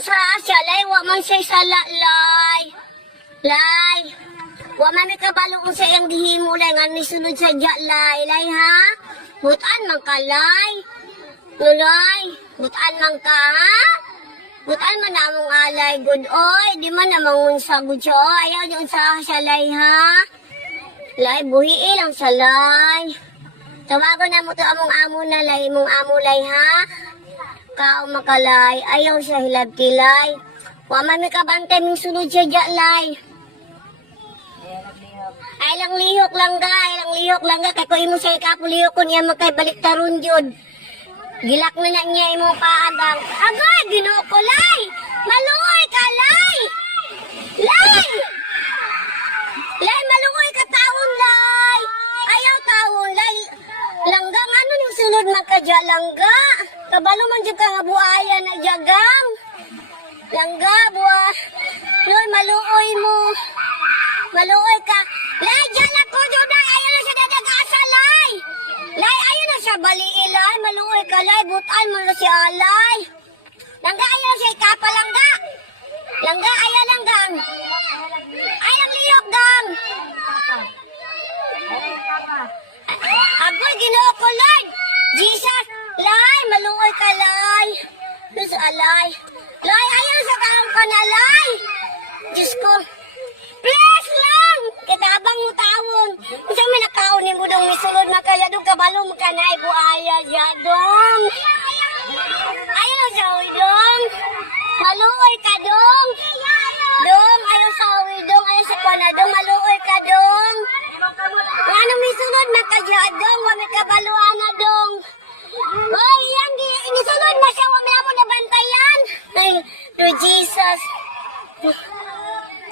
sa siya, lay, wa man siya sala, lay. Lay. Wa man may kabalo kung sa iyang gihimo, nisunod sa dya, lay. Lay, ha? Butan man ka, lay. Lulay, butan man ka, ha? Butan man na mong alay, good, oy. Di man na mangunsa, good. Ayaw di unsa siya, lay, ha? Lay, buhi lang sa lay. Tawagon na mo to among amo na lay, mong amo lay, ha? Kao makalay, ayaw siya hilab kilay. Wa man mi kabantay ming sunod siya dya lay. Ay lang lihok lang ga, ay lang lihok lang ga. Kaya ko imo siya ikapulihok ko niya magkay balik taron jud. Gilak na na niya imo paadang. Agay, ginoo ko lay! Maluoy ka lay! Lay! Lay, maluoy ka taon lay! Ayaw taon lay! Langga, ano yung sunod magkadya langga? Kabalo man dyan ka nga buaya na jagang. Langga, buwa. Loy, maluoy mo. Maluoy ka. Lay, dyan ako, Juday. Ayaw na siya dadagasa, lay. Lay, ayaw na siya baliilay. Maluoy ka, lay. Butan mo na si alay. Langga, ayaw siya ikapa, langga. Ayaw langgang. Ayaw liyok, gang. Agoy, ginoo ko, Lord. Jesus, lay, maluoy ka, lay. Diyos, alay. Lay, ayaw sa kaong ka na, lay. Diyos ko. Please lang! Kitabang mo tawon. Isang may nakaon mo dong misulod na kaya dong kabalo mo ka na buaya ya dong. Ayaw sa uwi dong. Maluoy ka dong. Dong, ayaw sa uwi dong. Ayaw sa kwana dong. Maluoy ka dong. Ano may sunod na kaya dong. Wa may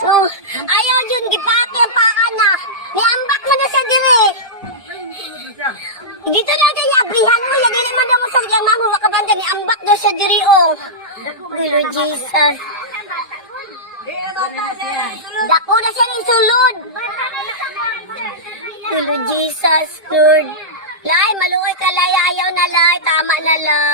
Oh, ayaw yun, gipati ang paa na. Niambak mo na sa diri. Dito na kaya, abrihan mo. Yan, dili man mo sa kaya mamo, makabanda, niambak daw sa diri, oh. Lord Jesus. Dako na siya ni sulod. Lord Jesus, Lord. Lay, maluoy ka, lay. Ayaw na, lay. Tama na, lay.